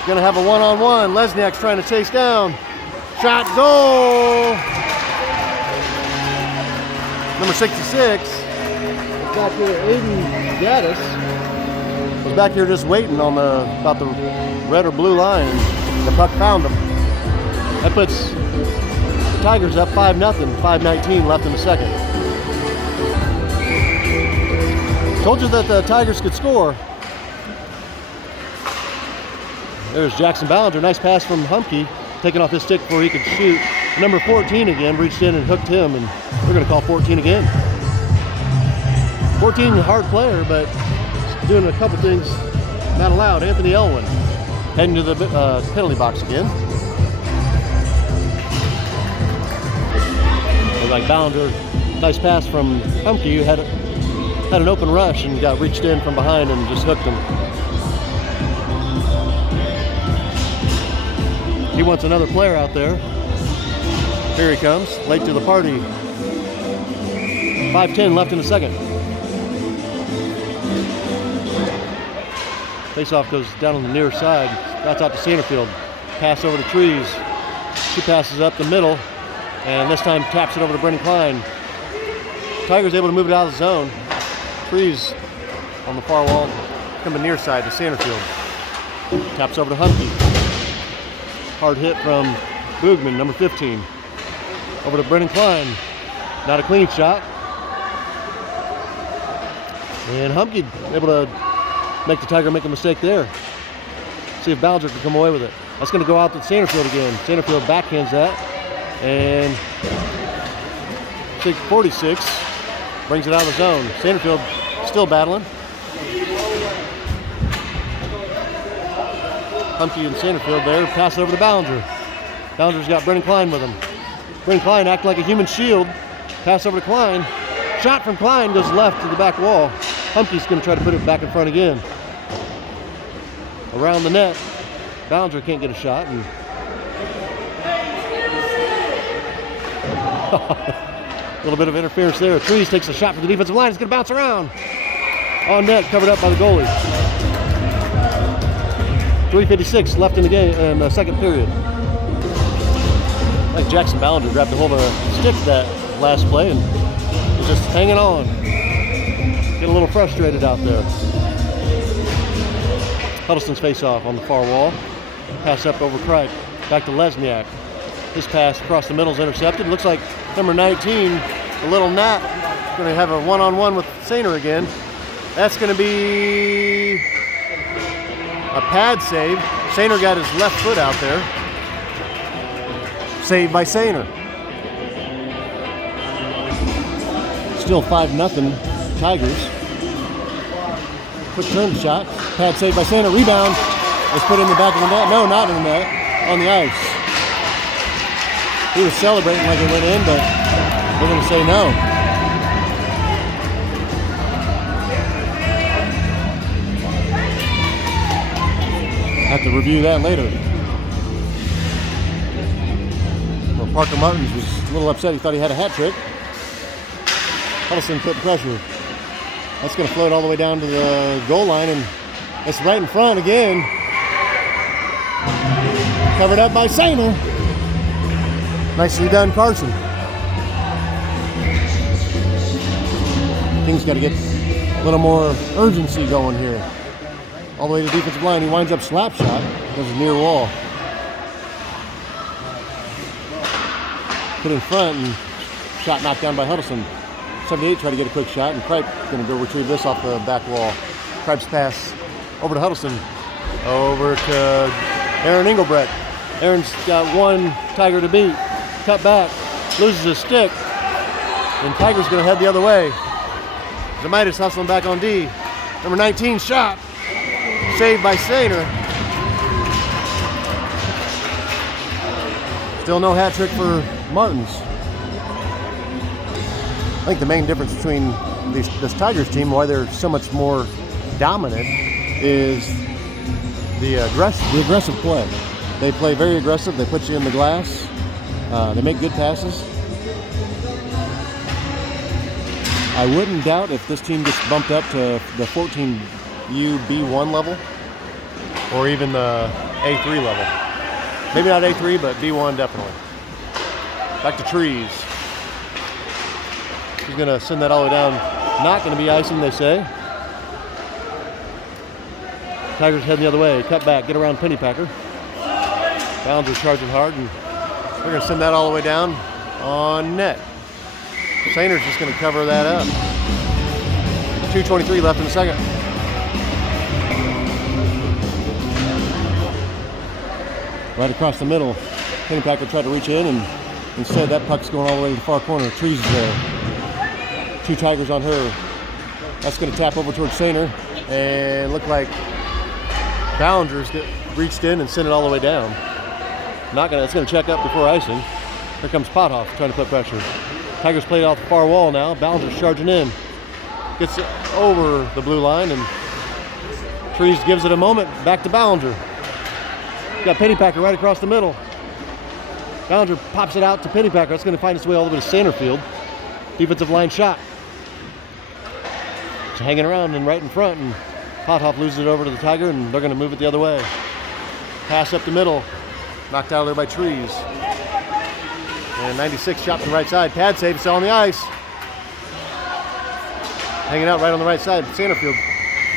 Going to have a one-on-one. Lesniak's trying to chase down. Shot, goal! Number 66 is back here. Aiden Gaddis was back here just waiting on about the red or blue line. The puck found him. That puts the Tigers up 5-0. 5:19 left in the second. Told you that the Tigers could score. There's Jackson Ballinger. Nice pass from Humke. Taking off his stick before he could shoot. Number 14 again reached in and hooked him, and we're going to call 14 again. 14, a hard player, but doing a couple things not allowed. Anthony Elwin heading to the penalty box again. Like Ballinger, nice pass from Humke, who had an open rush and got reached in from behind and just hooked him. He wants another player out there. Here he comes, late to the party. 5:10 left in the second. Faceoff goes down on the near side. That's out to Sanderfield. Pass over to Trees. She passes up the middle, and this time taps it over to Brendan Klein. Tigers able to move it out of the zone. Trees on the far wall, coming near side to Sanderfield. Taps over to Humke. Hard hit from Boogman, number 15. Over to Brendan Klein. Not a clean shot. And Humke able to make the Tiger make a mistake there. See if Ballinger can come away with it. That's going to go out to Sanderfield again. Sanderfield backhands that. And 46 brings it out of the zone. Sanderfield still battling. Humke and Sanderfield there. Pass it over to Ballinger. Ballinger's got Brendan Klein with him. Brendan Klein acting like a human shield. Pass over to Klein. Shot from Klein goes left to the back wall. Humke's going to try to put it back in front again. Around the net. Ballinger can't get a shot. And a little bit of interference there. Trees takes a shot from the defensive line. It's going to bounce around. On net, covered up by the goalie. 3:56 left in the game in the second period. I think Jackson Ballinger grabbed a hold of a stick that last play and was just hanging on. Getting a little frustrated out there. Huddleston's face-off on the far wall. Pass up over Kripe. Back to Lesniak. His pass across the middle is intercepted. Looks like number 19, the little Nat, going to have a one-on-one with Sainer again. That's going to be a pad save. Sainer got his left foot out there. Saved by Sainer. Still 5-0 Tigers. Quick turn shot. Pad saved by Sainer. Rebound was put in the back of the net. No, not in the net. On the ice. He was celebrating like it went in, but they're going to say no. Have to review that later. Well, Parker Martins was a little upset. He thought he had a hat trick. Huddleston put pressure. That's going to float all the way down to the goal line, and it's right in front again. Covered up by Sainer. Nicely done, Carson. Kings got to get a little more urgency going here. All the way to the defensive line. He winds up slap shot. Goes near wall. Put in front and shot knocked down by Huddleston. 78 tried to get a quick shot, and Kripe going to go retrieve this off the back wall. Kripe's pass over to Huddleston. Over to Aaron Engelbrecht. Aaron's got one Tiger to beat. Cut back. Loses his stick. And Tiger's going to head the other way. Zamitis hustling back on D. Number 19 shot. Saved by Sainer. Still no hat trick for Martins. I think the main difference between this Tigers team, why they're so much more dominant, is the aggressive play. They play very aggressive. They put you in the glass. They make good passes. I wouldn't doubt if this team gets bumped up to the 14U B1 level, or even the A3 level. Maybe not A3, but B1 definitely. Back to Trees. He's going to send that all the way down. Not going to be icing, they say. Tigers heading the other way. Cut back, get around Pennypacker. Ballinger charging hard, and they're going to send that all the way down on net. Sainer's just going to cover that up. 2:23 left in the second. Right across the middle. Pennypacker tried to reach in, and instead that puck's going all the way to the far corner. Trees is there. 2 Tigers on her. That's going to tap over towards Sainer, and look like Ballinger's reached in and sent it all the way down. It's going to check up before icing. Here comes Pothoff trying to put pressure. Tigers played off the far wall now. Ballinger's charging in. Gets it over the blue line, and Trees gives it a moment. Back to Ballinger. Got Pennypacker right across the middle. Ballinger pops it out to Pennypacker. That's going to find its way all the way to center field. Defensive line shot. It's hanging around and right in front, and Pothoff loses it over to the Tiger, and they're going to move it the other way. Pass up the middle. Knocked out of there by Trees. And 96 shot to the right side. Pad save, it's on the ice. Hanging out right on the right side. Sanderfield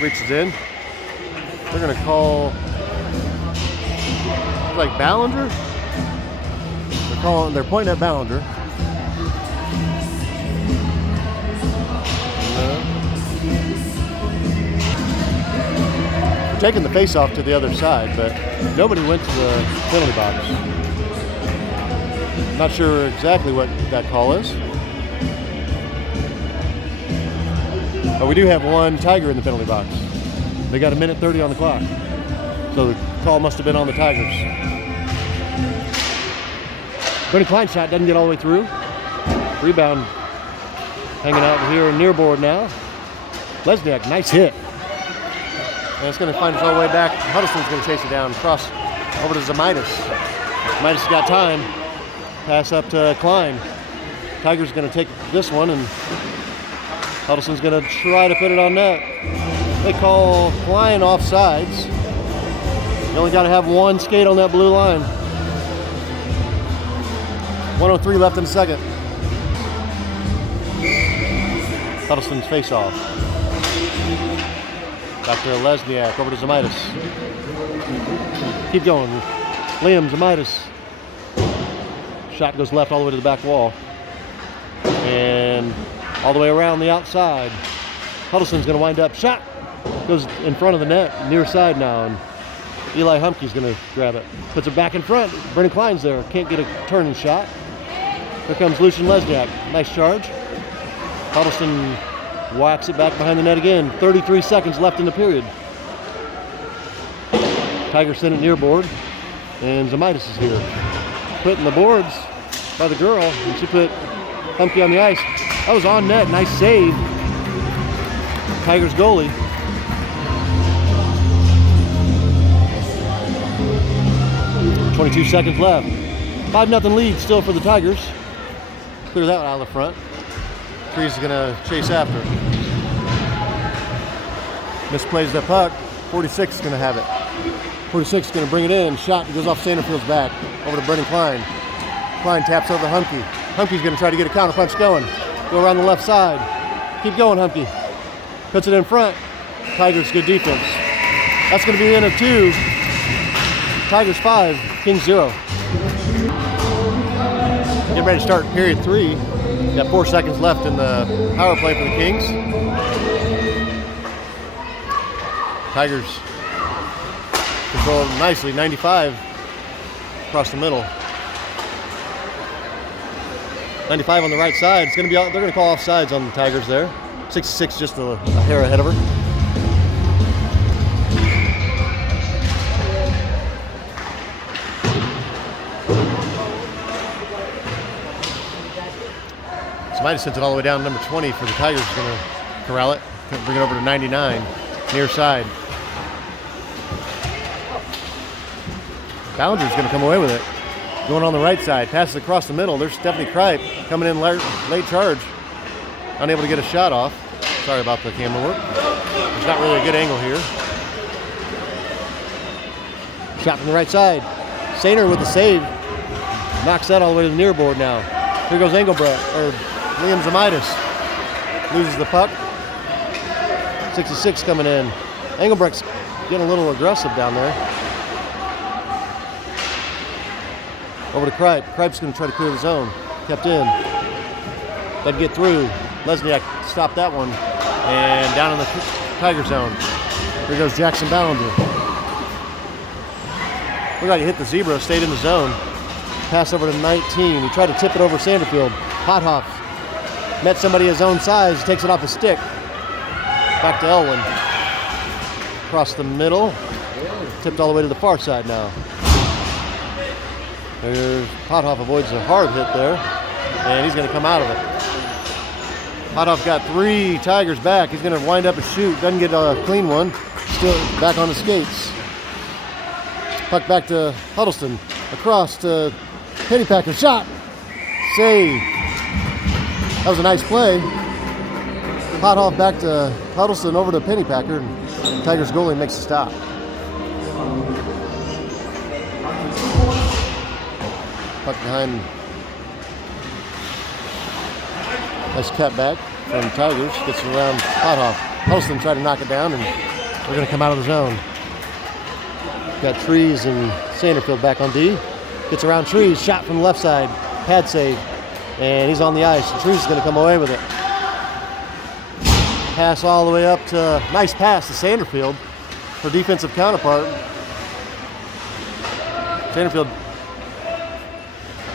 reaches in. They're going to call, like, Ballinger? They're pointing at Ballinger. They're taking the face-off to the other side, but nobody went to the penalty box. Not sure exactly what that call is. But we do have one Tiger in the penalty box. They got 1:30 on the clock. So the call must have been on the Tigers. Brendan Klein's shot doesn't get all the way through. Rebound hanging out here near board now. Lesniak, nice hit. And it's going to find its all the way back. Huddleston's going to chase it down. Cross over to Zamitis. Zamitis got time. Pass up to Klein. Tiger's going to take this one, and Huddleston's going to try to put it on net. They call Klein offsides. You only got to have one skate on that blue line. 1:03 left in the second. Huddleston's face-off. Back to Lesniak, over to Zamitis. Keep going. Liam Zamitis. Shot goes left all the way to the back wall. And all the way around the outside. Huddleston's going to wind up. Shot goes in front of the net, near side now. And Eli Humke's going to grab it. Puts it back in front. Brendan Klein's there. Can't get a turning shot. Here comes Lucian Lesniak. Nice charge. Huddleston whacks it back behind the net again. 33 seconds left in the period. Tigers send it near board. And Zamitis is here. Put in the boards by the girl. And she put Humke on the ice. That was on net. Nice save. Tigers goalie. .22 seconds left. 5-0 lead still for the Tigers. Clear that one out of the front. Trees is going to chase after. Misplays the puck. 46 is going to have it. 46 is going to bring it in. Shot goes off Sanderfield's back. Over to Brendan Klein. Klein taps over Humke. Humke's going to try to get a counter punch going. Go around the left side. Keep going, Humke. Puts it in front. Tigers good defense. That's going to be the end of 2. Tigers 5, Kings 0. Give Getting ready to start period 3. Got 4 seconds left in the power play for the Kings. Tigers control nicely, 95 across the middle. 95 on the right side. It's going to be. They're going to call offsides on the Tigers there. 66 just a hair ahead of her. Might have sent it all the way down to number 20 for the Tigers. Going to corral it, bring it over to 99, near side. Ballinger's going to come away with it. Going on the right side, passes across the middle. There's Stephanie Kripe coming in late charge. Unable to get a shot off. Sorry about the camera work. There's not really a good angle here. Shot from the right side. Sainer with the save. Knocks that all the way to the near board now. Here goes Engelbrecht, or Liam Zamitis. Loses the puck. 66 coming in. Engelbrecht's getting a little aggressive down there. Over to Kripe. Kripe's going to try to clear the zone. Kept in. Doesn't get through. Lesniak stopped that one. And down in the Tiger zone. Here goes Jackson Ballinger. Looked like he hit the zebra, stayed in the zone. Pass over to 19. He tried to tip it over Sanderfield. Pothoff met somebody his own size, takes it off his stick. Back to Elwin. Across the middle. Tipped all the way to the far side now. There's Pothoff avoids a hard hit there, and he's going to come out of it. Pothoff got 3 Tigers back. He's going to wind up a shoot. Doesn't get a clean one. Still back on the skates. Puck back to Huddleston. Across to Pennypacker. Shot. Save. That was a nice play. Pothoff back to Huddleston, over to Pennypacker, and Tigers goalie makes a stop. Puck behind. Nice cut back from Tigers. Gets it around Pothoff. Huddleston tried to knock it down, and we're going to come out of the zone. Got Trees and Sanderfield back on D. Gets around Trees. Shot from the left side. Pad save. And he's on the ice. Trees is going to come away with it. Pass all the way up to, nice pass to Sanderfield, her defensive counterpart. Sanderfield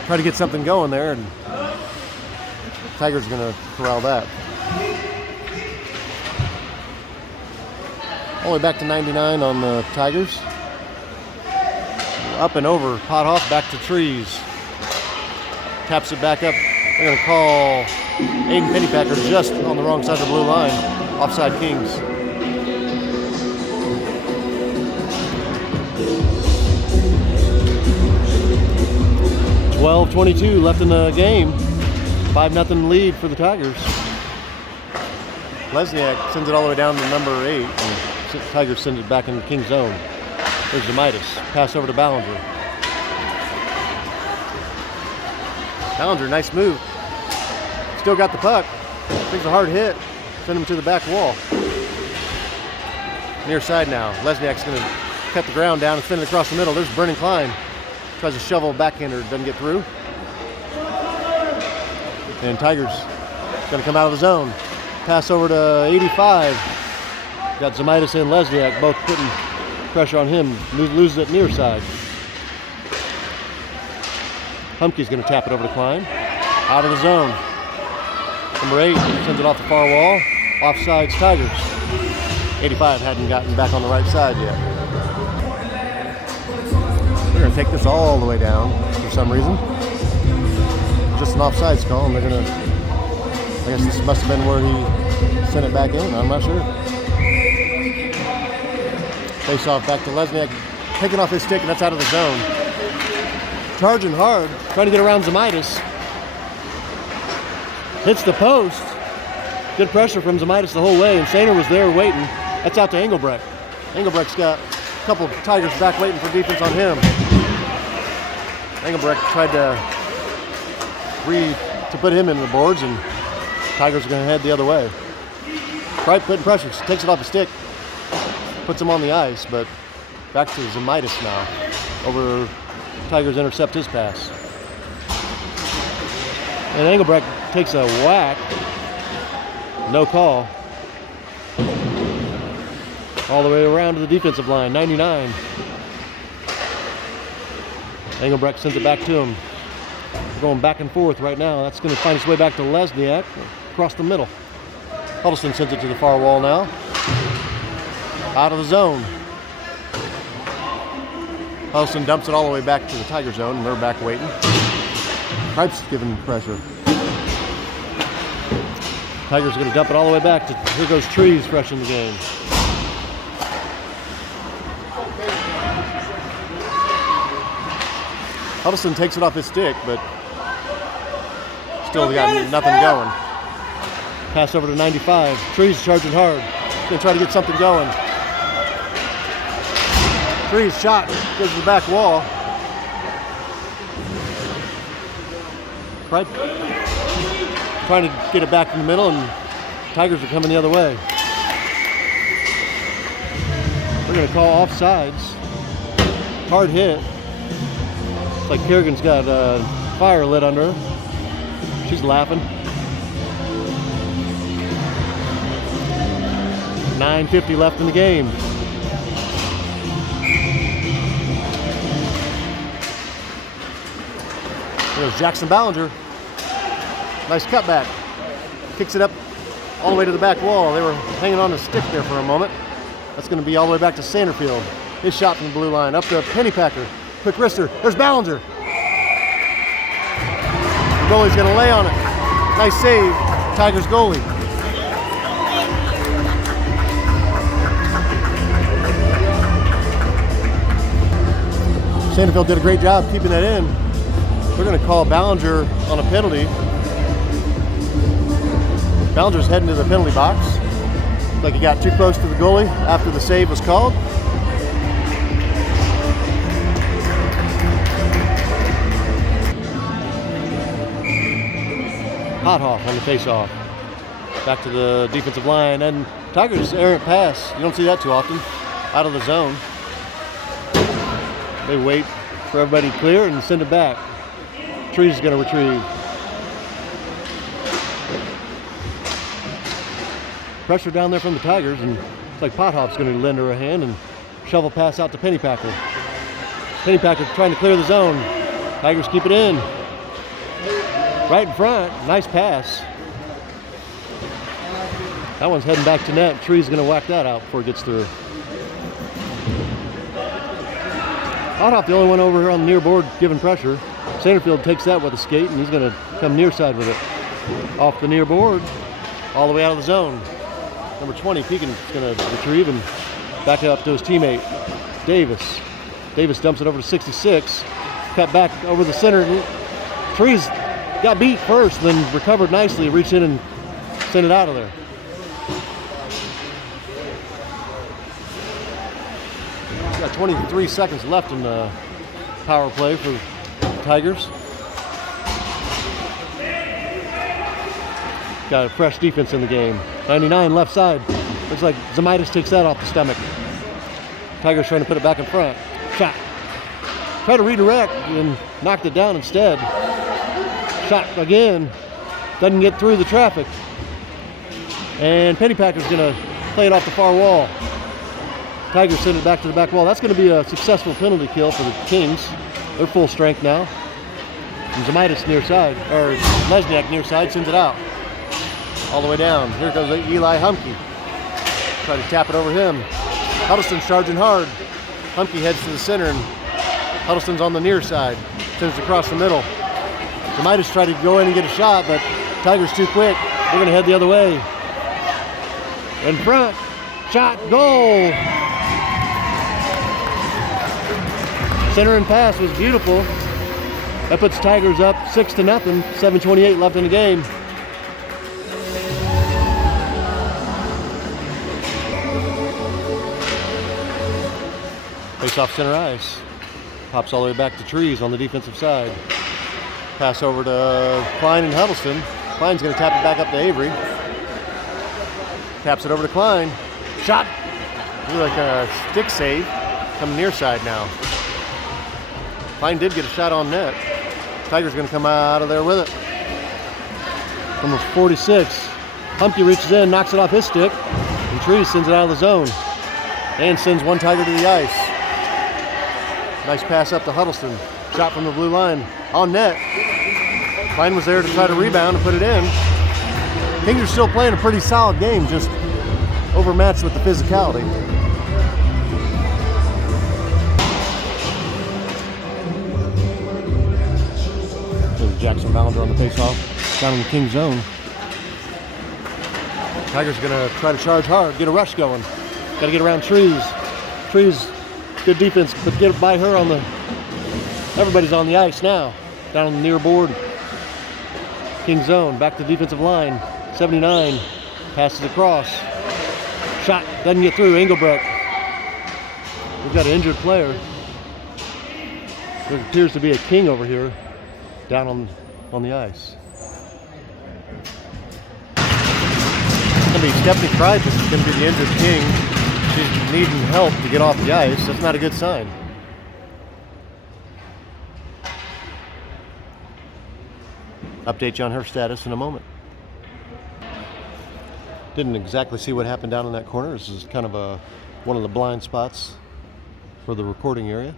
tried to get something going there, and Tigers are going to corral that. All the way back to 99 on the Tigers. Up and over, Pothoff back to Trees. Taps it back up. They're going to call Aiden Pennypacker just on the wrong side of the blue line. Offside Kings. .22 left in the game. 5-0 lead for the Tigers. Lesniak sends it all the way down to number 8. And the Tigers send it back in the Kings zone. There's Zamitis. Pass over to Ballinger. Ballinger, nice move. Still got the puck. Takes a hard hit. Send him to the back wall. Near side now. Lesniak's going to cut the ground down and spin it across the middle. There's Brennan Klein. Tries to shovel backhander. Doesn't get through. And Tigers going to come out of the zone. Pass over to 85. Got Zamitis and Lesniak both putting pressure on him. Loses it near side. Humke's going to tap it over to Klein. Out of the zone. Number 8 sends it off the far wall. Offsides Tigers. 85 hadn't gotten back on the right side yet. They're going to take this all the way down for some reason. Just an offsides call, and they're going to, I guess this must have been where he sent it back in. I'm not sure. Face off back to Lesniak. Taking off his stick, and that's out of the zone. Charging hard, trying to get around Zamitis. Hits the post. Good pressure from Zamitis the whole way, and Sainer was there waiting. That's out to Engelbrecht. Engelbrecht's got a couple of Tigers back waiting for defense on him. Engelbrecht tried to put him into the boards, and Tigers are going to head the other way. Kripe putting pressure, takes it off the stick, puts him on the ice, but back to Zamitis now. Tigers intercept his pass. And Engelbrecht takes a whack. No call. All the way around to the defensive line, 99. Engelbrecht sends it back to him. We're going back and forth right now. That's going to find its way back to Lesniak across the middle. Huddleston sends it to the far wall now. Out of the zone. Huddleston dumps it all the way back to the Tiger zone, and they're back waiting. Cripe's giving pressure. Tigers are going to dump it all the way back to, here goes Trees fresh in the game. Huddleston takes it off his stick, but still got nothing going. Pass over to 95. Trees charging hard. He's going to try to get something going. Trees shot, goes to the back wall. Right. Trying to get it back in the middle, and Tigers are coming the other way. We're going to call offsides. Hard hit. It's like Kerrigan's got fire lit under her. She's laughing. 9:50 left in the game. There's Jackson Ballinger. Nice cutback. Kicks it up all the way to the back wall. They were hanging on the stick there for a moment. That's going to be all the way back to Sanderfield. His shot from the blue line. Up to Pennypacker. Quick wrister. There's Ballinger. The goalie's going to lay on it. Nice save. Tigers goalie. Sanderfield did a great job keeping that in. We're going to call Ballinger on a penalty. Ballinger's heading to the penalty box. Looks like he got too close to the goalie after the save was called. Pothoff on the face-off. Back to the defensive line, and Tigers errant pass. You don't see that too often. Out of the zone. They wait for everybody to clear and send it back. Trees is going to retrieve. Pressure down there from the Tigers, and it's like Pothoff's going to lend her a hand and shovel pass out to Pennypacker. Pennypacker trying to clear the zone. Tigers keep it in. Right in front. Nice pass. That one's heading back to net. Trees going to whack that out before it gets through. Pothoff the only one over here on the near board giving pressure. Sanderfield takes that with a skate, and he's going to come near side with it. Off the near board, all the way out of the zone. Number 20, Pekin, is going to retrieve and back it up to his teammate, Davis. Davis dumps it over to 66. Cut back over the center. Trees got beat first, then recovered nicely, reached in and sent it out of there. Got 23 seconds left in the power play for the Tigers. Got a fresh defense in the game. 99 left side. Looks like Zemaitis takes that off the stomach. Tigers trying to put it back in front. Shot. Try to redirect and knocked it down instead. Shot again. Doesn't get through the traffic. And Pennypacker's going to play it off the far wall. Tigers send it back to the back wall. That's going to be a successful penalty kill for the Kings. They're full strength now. And Zemaitis near side, or Lesniak near side, sends it out. All the way down. Here goes Eli Humke. Try to tap it over him. Huddleston's charging hard. Humke heads to the center, and Huddleston's on the near side. Sends it across the middle. Zemaitis tried to go in and get a shot, but Tigers too quick. They're going to head the other way. In front. Shot. Goal. Center and pass was beautiful. That puts Tigers up 6-0. 7:28 left in the game. Face off center ice. Pops all the way back to Trees on the defensive side. Pass over to Klein and Huddleston. Klein's going to tap it back up to Avery. Taps it over to Klein. Shot. Looks like a stick save. Coming near side now. Klein did get a shot on net. Tigers going to come out of there with it. From a 46. Humpkey reaches in, knocks it off his stick, and Trees sends it out of the zone. And sends one Tiger to the ice. Nice pass up to Huddleston. Shot from the blue line. On net. Klein was there to try to rebound and put it in. Kings are still playing a pretty solid game, just overmatched with the physicality. There's Jackson Ballinger on the faceoff, down in the King zone. Tigers are going to try to charge hard, get a rush going. Got to get around Trees. Trees, good defense, but get by her on the. Everybody's on the ice now, down on the near board. King zone, back to the defensive line. 79, passes across. Shot, doesn't get through. Engelbrecht. We've got an injured player. There appears to be a King over here, down on the ice. It's going to be Stephanie Pride. This is going to be the injured King. She's needing help to get off the ice. That's not a good sign. Update you on her status in a moment. Didn't exactly see what happened down in that corner. This is kind of one of the blind spots for the recording area.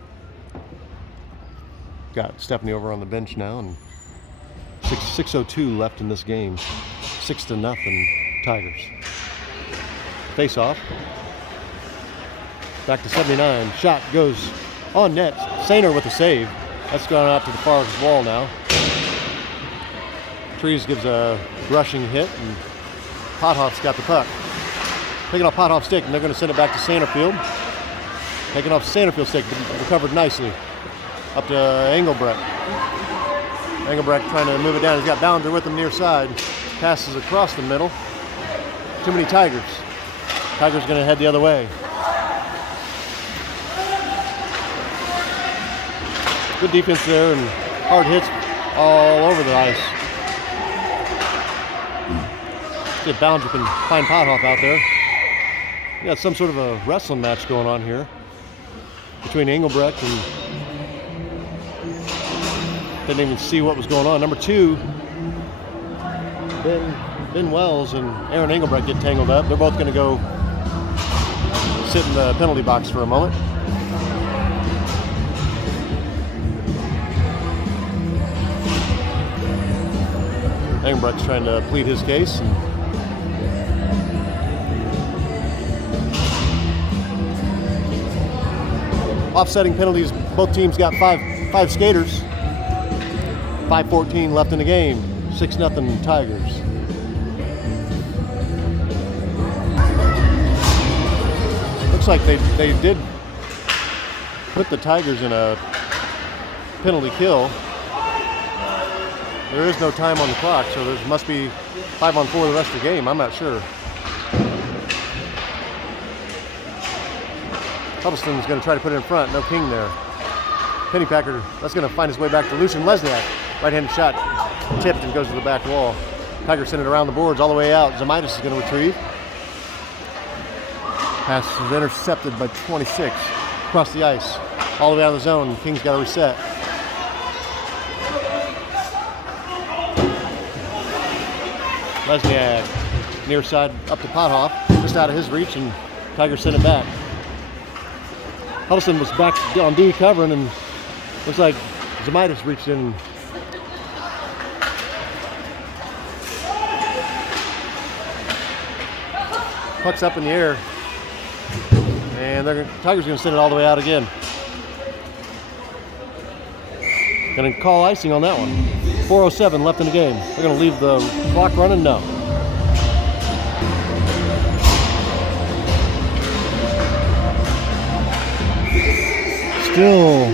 Got Stephanie over on the bench now, and 6:02 left in this game. 6-0 Tigers. Face off. Back to 79. Shot goes on net. Sainer with a save. That's gone out to the far wall now. Trees gives a rushing hit, and Pothoff's got the puck. Taking off Pothoff's stick, and they're going to send it back to Sanderfield. Taking off Sanderfield's stick, recovered nicely. Up to Engelbrecht. Engelbrecht trying to move it down. He's got Ballinger with him near side. Passes across the middle. Too many Tigers. Tigers going to head the other way. Good defense there, and hard hits all over the ice. See if Ballinger can find Pothoff out there. We got some sort of a wrestling match going on here between Engelbrecht and didn't even see what was going on. Number 2, Ben Wells and Aaron Engelbrecht get tangled up. They're both going to go sit in the penalty box for a moment. Engelbrecht's trying to plead his case. And offsetting penalties, both teams got five skaters. 5:14 left in the game. 6-0 Tigers. Looks like they did put the Tigers in a penalty kill. There is no time on the clock, so there must be 5-on-4 the rest of the game. I'm not sure. Huddleston's going to try to put it in front. No King there. Pennypacker, that's going to find his way back to Lucian Lesniak. Right-handed shot, tipped and goes to the back wall. Tigers send it around the boards all the way out. Zamitis is going to retrieve. Pass is intercepted by 26. Across the ice, all the way out of the zone. Kings got to reset. Lesniak, near side up to Pothoff, just out of his reach, and Tigers send it back. Huddleston was back on D covering, and looks like Zamitis reached in. Puck's up in the air, and Tigers are going to send it all the way out again. Going to call icing on that one. 4:07 left in the game. They're going to leave the clock running? No. Still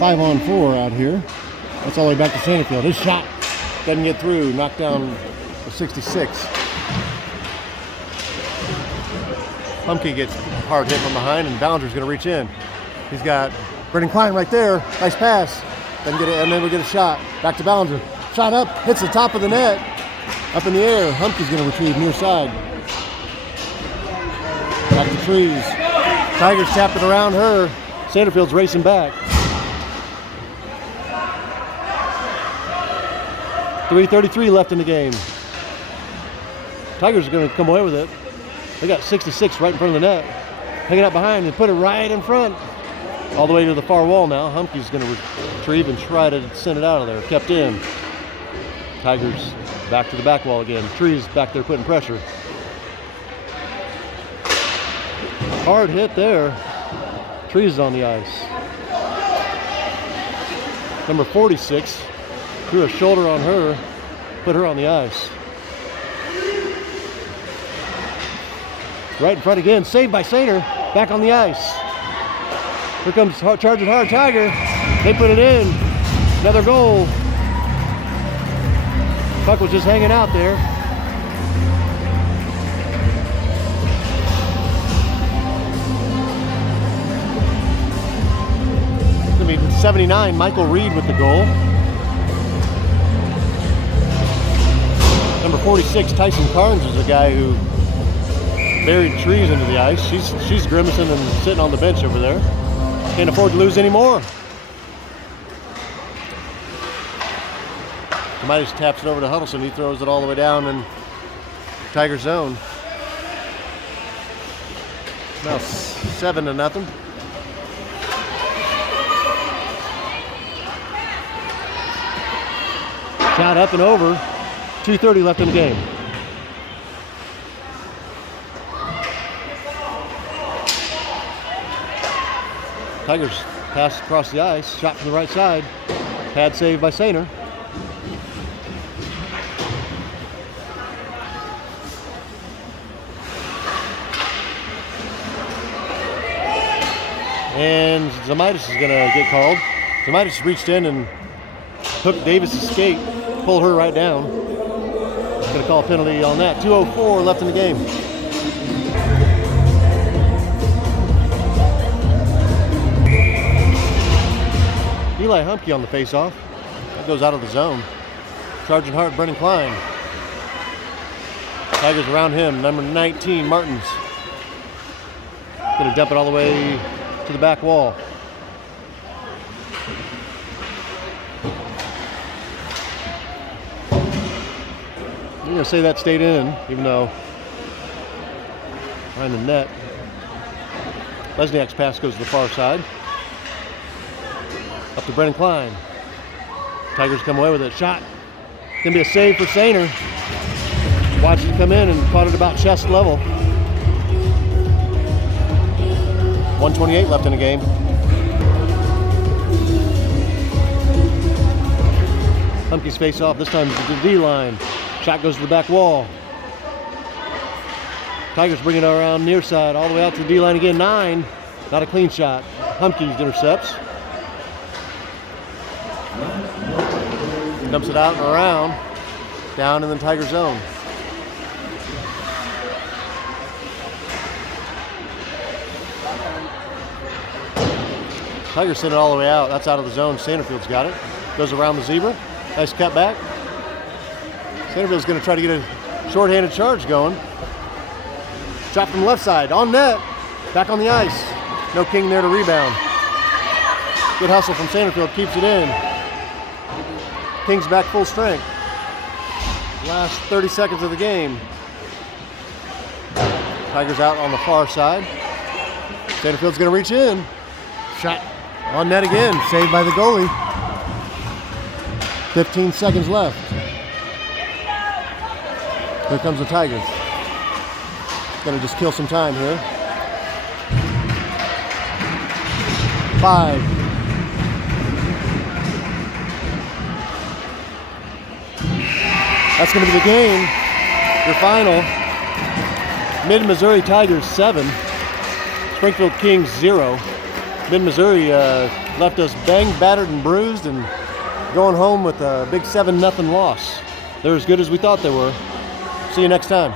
5-on-4 out here. That's all the way back to Sanderfield. His shot doesn't get through. Knocked down the 66. Humpkey gets hard hit from behind, and Ballinger's going to reach in. He's got Brendan Klein right there. Nice pass. Doesn't get it, and then we get a shot. Back to Ballinger. Shot up, hits the top of the net. Up in the air. Humpkey's going to retrieve near side. Back to Trees. Tigers tapped it around her. Sanderfield's racing back. 3:33 left in the game. Tigers are going to come away with it. They got 66 right in front of the net. Hanging out behind and put it right in front. All the way to the far wall now. Humke's going to retrieve and try to send it out of there. Kept in. Tigers back to the back wall again. Trees back there putting pressure. Hard hit there. Trees on the ice. Number 46 threw a shoulder on her, put her on the ice. Right in front again, saved by Sater, back on the ice. Here comes charging hard Tiger. They put it in. Another goal. Puck was just hanging out there. It's gonna be 79, Michael Reed with the goal. Number 46, Tyson Carnes, is a guy who buried trees into the ice. She's grimacing and sitting on the bench over there. Can't afford to lose anymore. Tomitis taps it over to Huddleston. He throws it all the way down in Tiger zone. Now 7-0. Shot up and over. 2:30 left in the game. Tigers pass across the ice, shot from the right side. Pad saved by Sainer. And Tomitis is going to get called. Tomitis reached in and hooked Davis's skate, pulled her right down. Going to call a penalty on that. 2:04 left in the game. Eli Humke on the face-off. That goes out of the zone. Charging hard, Brennan Klein. Tigers around him. Number 19, Martins. Going to dump it all the way to the back wall. You're going to say that stayed in, even though behind the net. Lesniak's pass goes to the far side. Up to Brennan Klein. Tigers come away with it. Shot. Gonna be a save for Sainer. Watched it come in and caught it about chest level. 1:28 left in the game. Humke's face off. This time to the D line. Shot goes to the back wall. Tigers bring it around near side all the way out to the D line again. 9. Not a clean shot. Humke's intercepts. Dumps it out and around, down in the Tiger zone. Tigers send it all the way out. That's out of the zone. Sanderfield's got it. Goes around the zebra. Nice cut back. Sanderfield's going to try to get a shorthanded charge going. Shot from the left side. On net. Back on the ice. No King there to rebound. Good hustle from Sanderfield. Keeps it in. Kings back full strength. Last 30 seconds of the game. Tigers out on the far side. Sanderfield's going to reach in. Shot on net again. Saved by the goalie. 15 seconds left. Here comes the Tigers. Going to just kill some time here. 5. That's going to be the game. Your final. Mid-Missouri Tigers 7. Springfield Kings 0. Mid-Missouri left us banged, battered, and bruised, and going home with a big 7-0 loss. They're as good as we thought they were. See you next time.